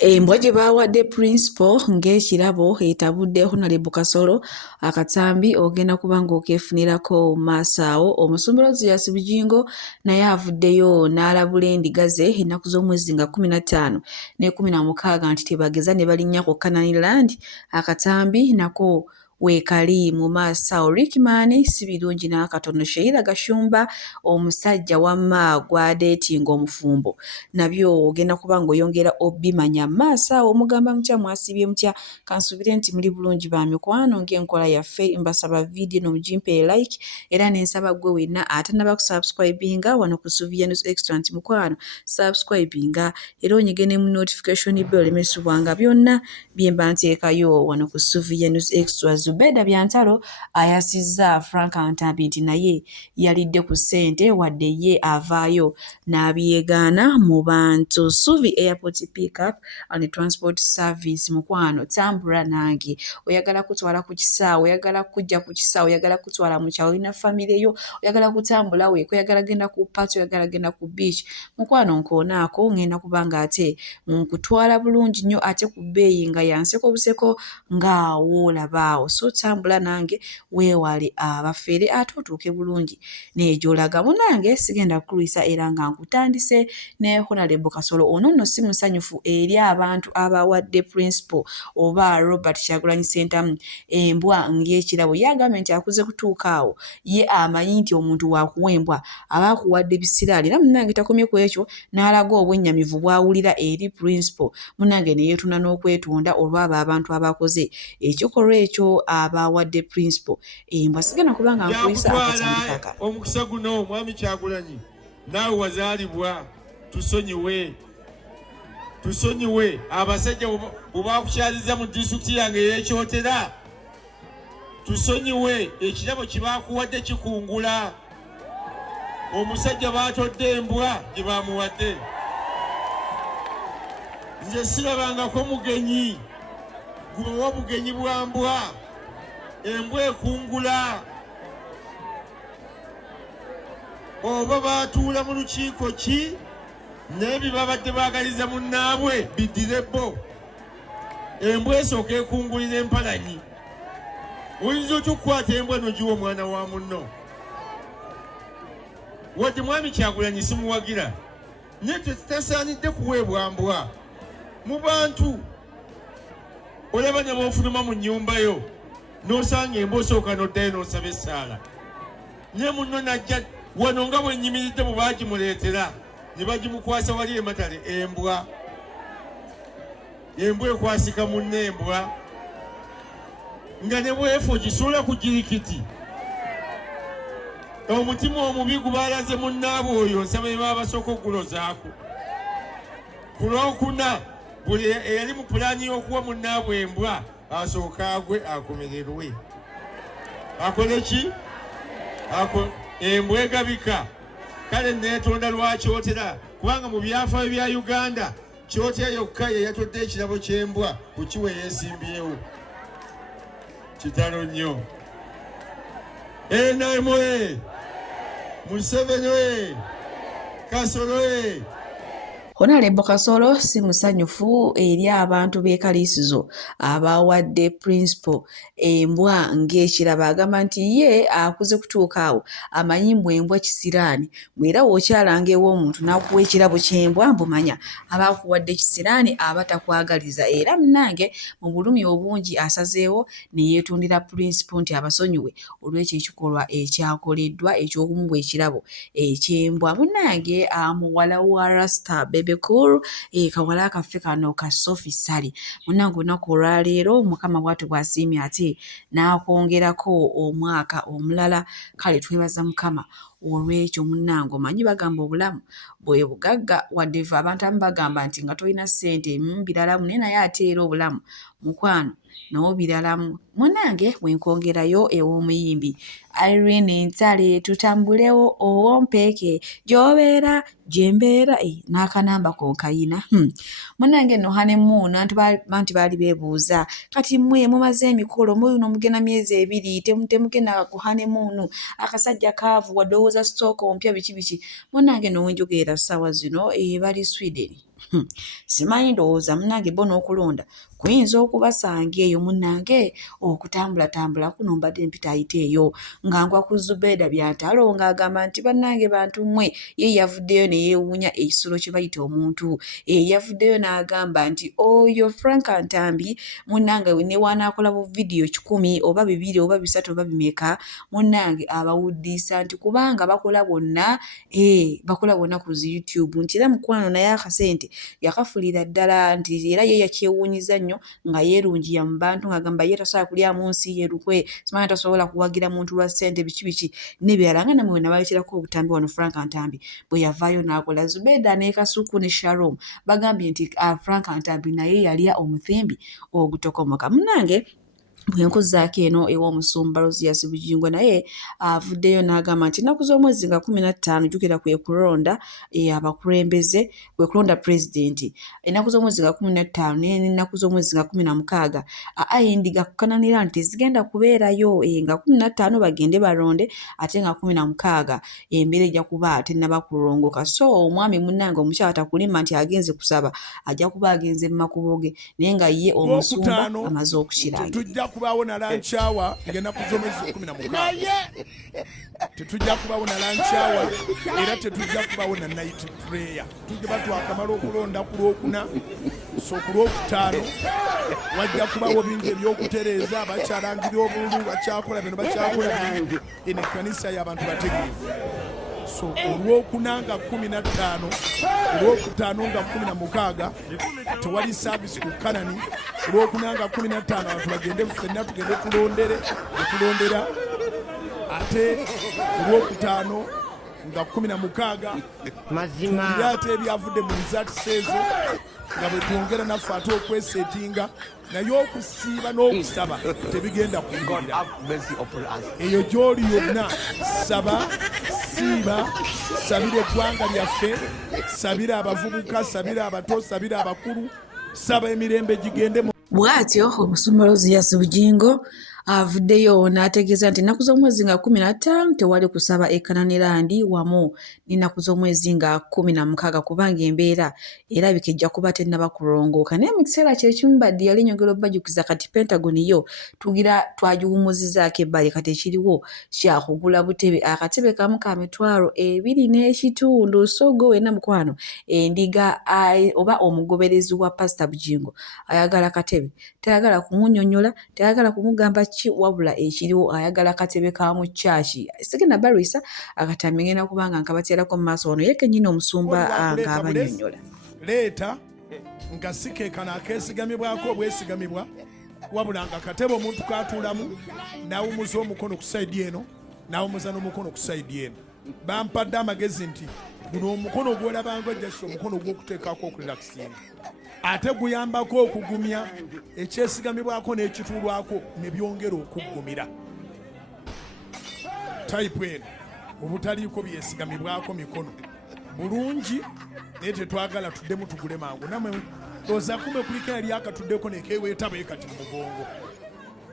Embwa gye baawadde principal ng'ekirabo etabudde Honorable Kasolo akatambi ogenda kuba ng'okeefunirako maaso awo. Omusumbuluzi Julius Bugingo naye avuddeyo n'alabula endiga ze ennaku z'omwezi nga 15 ne 16 nti tebageza ne balinnya ku Canaan Land. Akatambi nako weekali mu maaso awo. Rickman si birungi n'akatono. Sheila Gashumba omusajja wamma gwadeetinga omufumbo nabyo ogenda kuba ng'oyongera obimanya maaso awo. Mugamba mutya, mwasibye mutya? Kansubire nti muli bulungi ba mikwano ng'enkola yaffe. Mbasaba vidiyo nomugimpe like era nensaba gwe wenna atanaba kusubscribinga wano ku Sylvia News Extra nti mukwano subscribinga era onyigene mu notification bell olemesebwanga byonna bye mba nteekayo wano ku Sylvia News Extra. Zubeda Byantalo ayasizza Frank Antambi nti naye yalidde ku ssente wadde ye avaayo n'abyegaana mu bantu. Suvi Airport Pickup and Transport Service mukwano tambula nange. Oyagala kutwala ku kisaawe, oyagala kujja ku kisaawe, oyagala kutwala mu kyalo olina famire yo, oyagala kutambula weeko, oyagala genda ku party, oyagala genda ku beach, mukwano nkoonaako ngenda kubanga ate nkutwala bulungi nnyo ate ku bbeeyi nga yanseko buseko nga woolabaawo. So tambula nange weewale abafere ate otuuke bulungi n'egyolaga. Munange sigenda kukulwisa era nga nkutandise ne Honorable Kasolo. Ono nno si musanyufu eri abantu abawadde principal oba Robert Kyagulanyi Ssentamu embwa ng'ekirabo. Ye agambye nti akuze kutuuka awo ye amanyi nti omuntu wakuwa embwa aba akuwadde bisiraani. Era munange takomye ku ekyo n'alaga obwennyamivu bw'awulira eri principal. Munange ne yeetuna n'okwetunda olw'abo abantu abakoze ekikolwa ekyo abawadde principal embwa. Sigenda kubanga nkuyisa akatandikaka. Omukisa guno Mwami Kyagulanyi naawe wazaalibwa, tusonyiwe. Abasajja bwe bakukyaliza mu disitulikiti yange y'Ekyotera, tusonyiwe. Ekirabo kye baakuwadde kikungula. Omusajja baatodde embwa gye baamuwadde. Nze sirabangako mugenyi gubawa bugenyi bwa mbwa. Embwa ekungula. Oba baatuula mu lukiiko ki n'ebyo babadde baagaliza munnaabwe biddire bo. Embwa esooka ekungulira empalanyi. Oyinza otya okukwata embwa n'ogiwa omwana wa munno? Wadde Mwami Kyagulanyi simuwagira, naye tetasaanidde kuweebwa mbwa mu bantu. Olaba ne b'ofuluma mu nnyumba yo n'osanga embwa osooka n'oddayo n'osaba essaala. Naye munno najja wano nga bwe nnyimiridde bwe baagimuleetera ne bagimukwasa wali ematale. Embwa ekwasika munne embwa nga ne bwefu ogisuula ku jirikiti. Omutima omubi gubaalaze munnaabwe oyo nsaba bye baba basooka okugulozaako. Ku lwokuna buli eyali mu pulaani y'okuwa munnaabwe embwa asooka agwe akomererwe. Akole ki? Embwa egabika. Kale neetonda lwa Kyotera, kubanga mu byafaayo bya Uganda Kyotera yokka ye yatodde ekirabo ky'embwa ku kiwe yeesimbyewo. Kitalo nnyo. NRM Museveni Kasolo Honorable Kasolo si musanyufu eri abantu b'ekaliisizo abawadde principal embwa ng'ekirabo. Agamba nti ye akuze kutuuka awo amanyi mbu embwa kisiraani. Bw'era w'okyalanga ew'omuntu n'akuwa ekirabo ky'embwa mbumanya aba akuwadde kisiraani, aba takwagaliza. Era munange mu bulumi obungi asazeewo ne yeetundira principal nti abasonyiwe olw'ekyo ekikolwa ekyakoleddwa eky'okumuwa ekirabo eky'embwa. Munange muwala wa Rasta Bebekuru kawala kaffe kano ka Sophie Sali. Munange olunaku olwaleero Mukama bw'atyo bw'asiimye ate n'akwongerako omwaka omulala. Kale twebaza Mukama olw'ekyo. Munnange omanyi bagamba obulamu bwe bugagga, wadde abantu abamu bagamba nti nga tolina ssente biralamu, naye ate era obulamu mukwano nawo biralamu. Munnange bwenkongerayo ew'omuyimbi Irene Ntale, tutambulewo owompeeke gy'obeera gyembeera n'akanamba konkayina. Munnange nno honeymoon anti baali beebuuza kati mmwe mumaze emikolo muno mugenda myezi 2 temugenda ku honeymoon, akasajja kaavu wadde owooza sitooko ompya biki. Munnange nno wenjogerera ssaawa zino bali Sweden. simanyi ndowooza munnange bo n'okulonda kuyinza okubasanga eyo munnange okutambulatambula kuno mbadde mpita ayite eyo nga ngwa ku Zubeida Byantalo ng'agamba nti bannange bantu mmwe ye yavuddeyo ne yeewuunya ekisolo kye bayita omuntu yavuddeyo n'agamba nti oyo Frank Ntambi munnange ne wanaakola bu vidiyo 100 oba 2 oba 3 oba bimeka munnange abawuddiisa nti kubanga bakola bonna ku YouTube nti era mukwano naye akasente yakafulira ddala nti era ye yakyewuunyiza nnyo nga yeerungiya mu bantu ng'agamba ye tasobola kulya mu nsi yerukwe simanyi tasobola kuwagira muntu lwa ssente biki n'ebirala nga namwe nabaleeterako obutambi wano Frank Ntambi bwe yavaayo n'akola Zubeida ne Kasuku ne Sharon bagambye nti Frank Ntambi naye yalya omuthimbi ogutokomoka munnange bwenkuzaako eno ew'omusumba Rosias Bujingo naye avuddeyo n'agamba nti ennaku z'omwezi nga 15 jjukira kwe kulonda abakulembeze kwe kulonda pulezidenti ennaku z'omwezi nga 15 n'ennaku z'omwezi nga 16 endiga kukananira nti zigenda kubeerayo nga 15 bagende balonde ate nga 16 embeera ejja kuba tennaba kulongoka so omwami munnange omukyala takulima nti agenze kusaba ajja kuba agenze mu makubo ge naye nga ye omusumba amaze okukiranga kubawo na lunch hour ngenda kuzomezi 16 tetujja kubawo na lunch hour era tetujja kubawo na night prayer tujja batwakamala okulonda ku Lwokuna so ku Lwokutaano wajja kubawo bingi ebyokutereeza abakyalangira obululu bakyakola bino bakyakola eno ekkanisa y'abantu bategeevu so Olwokuna nga 15 Olwokutaano nga 16 tewali service ku Kanani Olwokuna nga 15 abantu bagende ffenna tugende tulondera ate Olwokutaano nga 16 mazima ate ebyavudde mu results ezo nga bwe twongera naffe ate okwesetinga naye okusiiba n'okusaba tebigenda kuyingira eyo gy'oli yonna saba siiba sabira eggwanga lyaffe sabira abavubuka sabira abato sabira abakulu saba emirembe gigende bw'atyo omusumba Rosias Bujingo avuddeyo n'ategeeza nti ennaku z'omwezi nga 15 tewali kusaba ekananirandi wamu n'ennaku z'omwezi nga 16 kubanga embeera erabika ejja kuba tennaba kulongooka naye mu kiseera kyekimu badde yali nyongera obbajjukiza kati Pentagon yo tugira twagiwummuzizaako ebbali kati ekiriwo kyakugula butebe akatebe kamu ka mitwalo 2.5 so go wenna mukwano endiga oba omugoberezi wa Pastor Bujingo ayagala katebe tayagala kumunnyonnyola tayagala kumugamba wabula ekiriwo ayagala katebe ka mu chaachi sigenda barwisa akatambi ngenda kubanga nkabateerako mu maaso wano yekennyini omusumba nga abannyonnyola leeta nga sikeekana akeesigamibwako obwesigamibwa wabula nga katebe omuntu katuulamu n'awumuza omukono ku sayidi eno n'awumuza n'omukono ku sayidi eno bampadde amagezi nti guno omukono gw'olabanga ojjasi omukono gw'okuteekako okurelakisinga ate guyambako okugumya ekyesigamibwako n'ekituulwako ne byongera okuggumira tayipu eno obutaliiko byesigamibwako mikono bulungi naye tetwagala tuddemu tugule mangu namwe ozakume kuliko yali akatuddeko nekeweeta bwe kati mu mugongo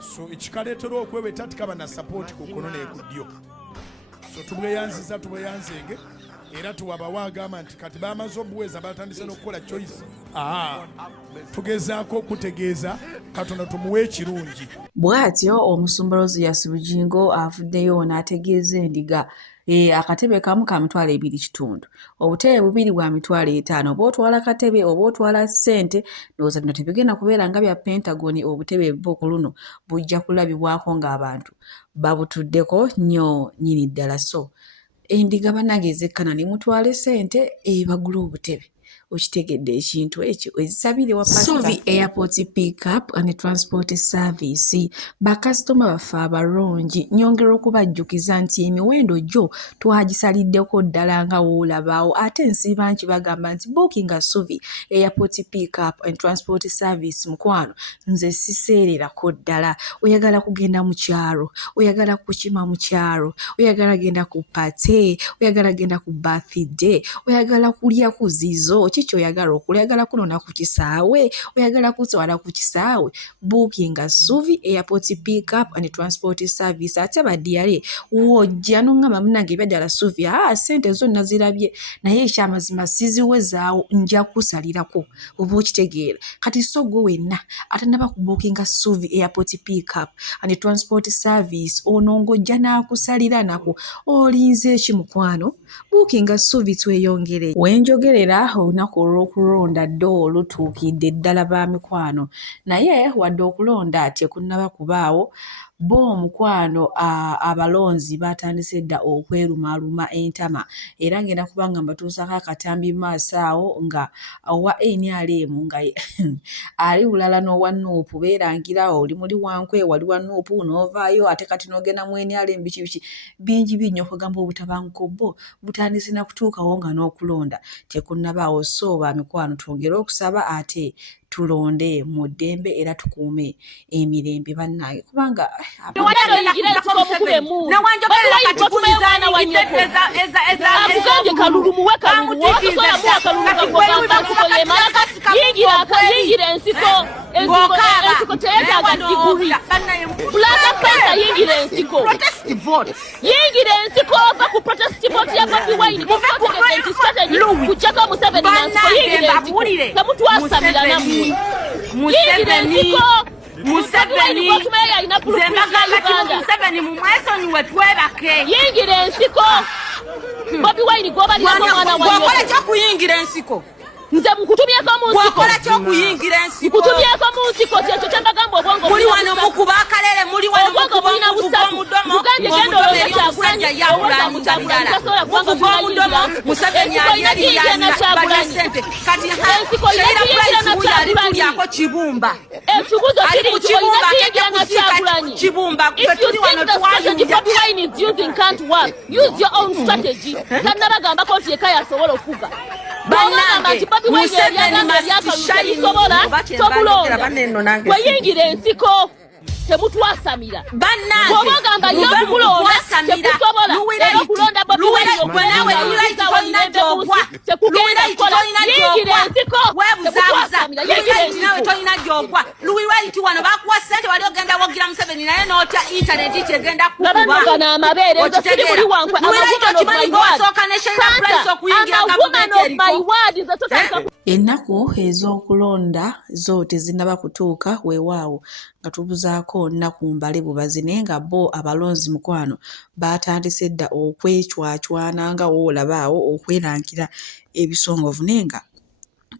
so ekikaleetera okweweeta tikaba na sapooti ku kkono n'ekuddyo so tubweyanzenge era tuwabawa agamba nti kati bamaze obuweeza batandise n'okukola choice tugezaako okutegeeza Katonda tumuwe ekirungi bw'atyo omusumba Rosias Bujingo avuddeyo n'ategeeza endiga akatebe kamu ka mitwalo 2.5 obutebe bubiri bwa mitwalo 5 oba otwala katebe oba otwala ssente ndowooza bino tebigenda kubeera nga bya Pentagon obutebe bwo luno bujja kulabibwako ng'abantu babutuddeko nnyo nnyini ddala so endiga bannange ezekkanani mutwale ssente bagule obutebe okitegedde ekintu ekyo ezisabire wa Sovi Airport Pickup and Transport Service bakasitoma baffe abalungi nyongera okubajjukiza nti emiwendo gyo twagisaliddeko ddala nga woolabaawo ate nsiiba nki bagamba nti booking Sovi Airport Pickup and Transport Service mukwano nze siseererako ddala oyagala kugenda mu kyalo oyagala kukima mu kyalo oyagala genda ku pate oyagala genda ku birthday oyagala kulya ku zizo kiki oyagala okola oyagala kunona ku kisaawe oyagala kutwala ku kisaawe bookinga Suvi Airport Pick Up and Transport Service ate badiyale wojja nongamba munange ebyadala Suvi sente zonna zirabye naye ekyamazima siziwezaawo nja kusalirako oba okitegeera kati so gwe wenna atanaba ku bookinga Suvi Airport Pick Up and Transport Service onongojja n'akusalira nako olinze ekimukwano bookinga Suvi tweyongere wenjogerera olunaku olw'okulonda ddo lutuukidde ddala ba mikwano naye wadde okulonda tekunnaba kubaawo bo omukwano abalonzi batandise dda okwerumaaluma entama era ngenda kubanga mbatuusako akatambi maaso awo nga owa NRM nga ali bulala n'owa Nuupu beerangirawo oli muli wankwe wali wa Nuupu n'ovaayo ate kati n'ogenda mu NRM biki bingi binyo okugamba obutabanguko bo butandise na kutuukawo nga n'okulonda tekunnabaawo so ba mikwano twongere okusaba ate tulonde mu ddembe era tukuume emirembe bannange kubanga Museveni mumwesonyi wetwebake yingira ensiko Bobi Wine gobali mwana wa wakola kyo kuyingira ensiko nze mukutumyeko mu nsiko wakola kyo kuyingira ensiko mukutumyeko mu nsiko kyo kyambagamba obwongo muri wano mukuba akalere muri wano mukuba mudomo muganje gendo olw'ekyagulanya yawula mutabulala mukuba mudomo Museveni yali bagasente kati ensiko yali kulyako kibumba ekibuzo kiri kibumba kekikuziika kibumba tuli wano twayinja Bobi Wine is using can't work use your own strategy kannabagamba ko nti ekaya asobola okuga Banange, Museveni masisobola tokulonda weyingira ensiko temutwasamira banange bw'obagamba yokulonda tekusobola era okulonda Bobi Wine okwenawe tolina gyogwa tekugenda kukola yingira ensiko temutwasamira yingira ensiko tolina gyogwa Luwi Wine wano bakuwa ssente wali ogenda wogira Museveni naye n'otya internet kyegenda kukuba nabantu n'amabeere ezo siri buli wankwe ennaku ez'okulonda zo tezinnaba kutuuka weewaawo nga tubuzaako nnaku mbale bubazi naye nga bo abalonzi mukwano batandise dda okwecwacwana nga woolabaawo okwerankira ebisongovu naye nga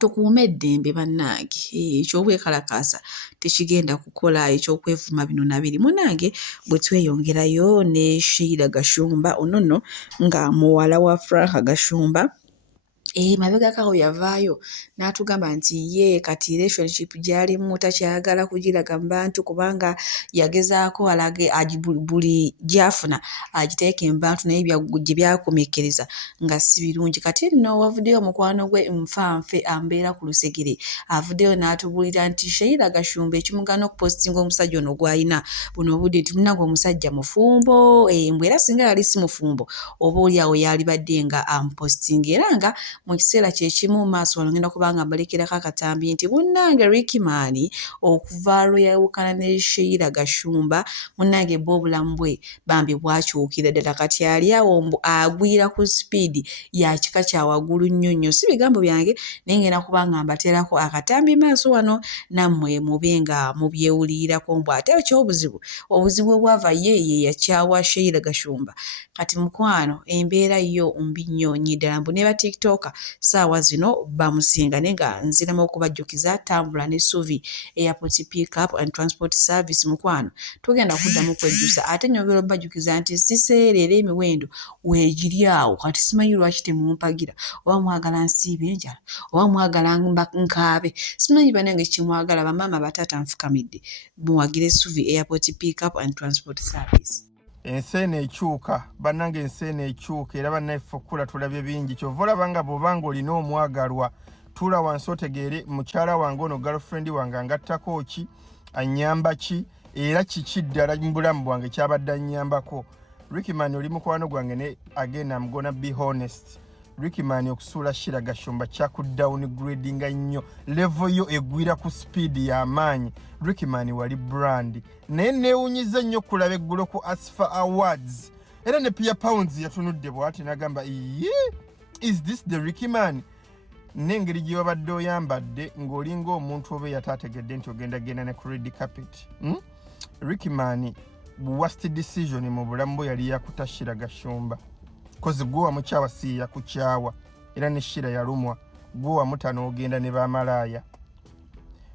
tukuume eddembe bannange ekyobwekalakaasa tekigenda kukola ekyokwevuma bino nabiri munange bwe tweyongerayo ne Sheila Gashumba onono nga muwala wa Frank Gashumba mabegakawo yavaayo n'atugamba nti ye kati relationship gyalimu takyagala kugiraga mu bantu kubanga yagezaako alage buli gyafuna agiteeke mu bantu naye gye byakomekereza nga si birungi kati nno wavuddeyo omukwano gwe nfanfe ambeera ku lusegere avuddeyo n'atubulira nti Sheila Gashumba ekimugana okupostinga omusajja ono gw'alina buno obudde nti munnange omusajja mufumbo mbwe era singa yali si mufumbo oba oliawo yalibadde nga amupostinga era nga mu kiseera kyekimu maaso wano ngenda kubanga mbalekerako akatambi nti munnange Ricky Mani okuva lwe yawukana ne Sheila Gashumba munnange bwe obulamu bwe bambi bwakyukira ddala kati ali awo agwira ku sipiidi ya kika kya waggulu nnyo nnyo si bigambo byange naye ngenda kubanga mbateerako akatambi maaso wano nammwe mube nga mubyewulirirako mbw ate ekyobuzibu obuzibu obwava ye yakyawa Sheila Gashumba kati mukwano embeera yo mbi nnyo nyiddala mbu ne ba TikToker saawa zino bamusinga naye nga nziramu okubajjukiza tambula ne Suvi Airport Pick Up and Transport Service mukwano tugenda kuddamu kwejjusa ate nyongera obajjukiza nti siseerera emiwendo weegiri awo kati simanyi lwaki temumpagira oba mwagala nsiibe enjala oba mwagala nkaabe simanyi banange kimwagala bamaama bataata nfukamidde muwagire Suvi Airport Pick Up and Transport Service. Enseene ekyuka bannange enseene ekyuka era bannaffe okula tulabye bingi kyova olaba nga bw'obanga olina omwagalwa tuula wansi otegeere mukyala wange ono girlfriend wange angattako ki annyamba ki era kiki ddala mu bulamu bwange kyabadde annyambako Ricky Mani oli mukwano gwange ne again I'm gonna be honest Ricky Mani okusuula Shira Gashumba kyaku downgradinga nnyo level yo egwira ku speed ya maanyi. Ricky Mani wali brand naye neewunyiza nnyo kulaba eggulo ku Asfa Awards era ne Pia Pounds yatunudde bw'ati n'agamba is this the Ricky Mani? N'engeri gye wabadde oyambadde ng'olinga omuntu oba eyataategedde nti ogenda genda ne ku red carpet. Ricky Mani worst decision mu bulamu bwe yali yakuta Shira Gashumba kozi gwe wamukyawa si yakukyawa era ne Shira yalumwa gwe wamutano ogenda ne bamalaaya.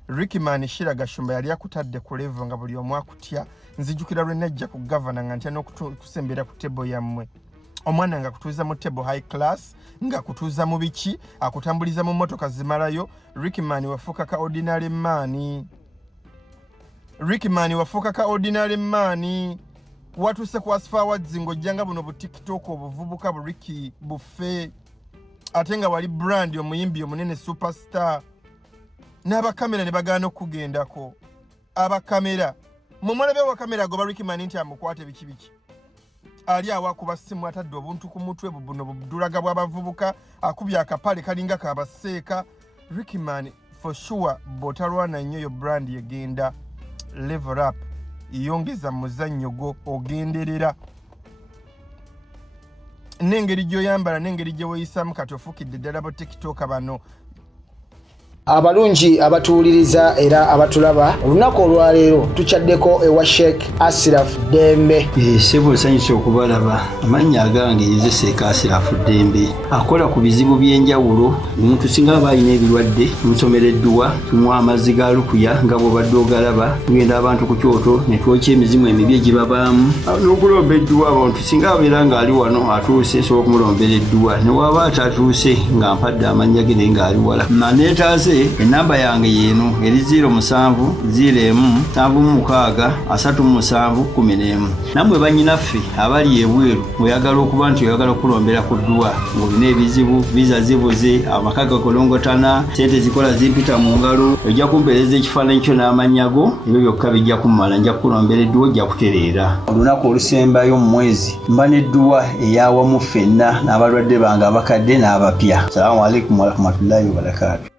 Ricky Mani Shira Gashumba yali yakutadde ku level nga buli omu akutya. Nzijukira lwe najja ku governor nga ntya n'okusembera ku table yammwe. Omwana nga kutuuza mu table high class nga kutuuza mu biki akutambuliza mu motoka zimalayo. Ricky Mani wafuuka ka ordinary man. Ricky Mani wafuuka ka ordinary man. Watuuse ku Asfa Awards ng'ojjanga buno bu TikTok obuvubuka bu Ricky bufe ate nga wali brand omuyimbi omunene superstar. N'abakamera ne bagaana okugendako. Abakamera mumulabe wa kamera goba Ricky Mani nti amukwate biki ali awakuba simu atadde obuntu ku mutwe buno budulaga bw'abavubuka akubya akapale kalinga kabaseeka. Ricky Mani for sure botalwana nnyo yo brand yegenda level up yongeza muzannyo go ogenderera n'engeri gy'oyambala n'engeri gye weeyisamu kati ofukidde ddala bo TikTok bano. Abalungi abatuuliriza era abatulaba olunaku olwaleero tukyaddeko ewa Sheikh Ashraf Dembe. Sebo sanyusa okubalaba amannya agange Seeka Ashraf Dembe akola ku bizibu by'enjawulo. Omuntu singa aba alina ebirwadde musomereddwa tunywa amazzi ga lukuya nga bw'obadde ogalaba tugenda abantu ku kyoto ne twokya emizimu emibi egibabaamu n'okulomba edduwa. Abantu singa abeera ng'ali wano atuuse sobola okumulombera edduwa ne waba atatuuse nga mpadde amannya ge naye ng'ali wala maneetaase. Enamba yange yeno eri 0707363711. Namwe bannyinaffe abali ebweru oyagala okuba nti oyagala okulombera ku dduwa ng'olina ebizibu visa zibuze amaka gakolongotana sente zikola zimpita mu ngalo ojja kumpeereza ekifaananyi kyo n'amanyago ebyo byokka bijja kumala nja kulombera edduwa ojja kutereera. Olunaku olusembayo mu mwezi mba n'edduwa eyawamu ffenna n'abalwadde bange abakadde n'abapya. Salaamu alaikum warahmatullahi wabarakatuh.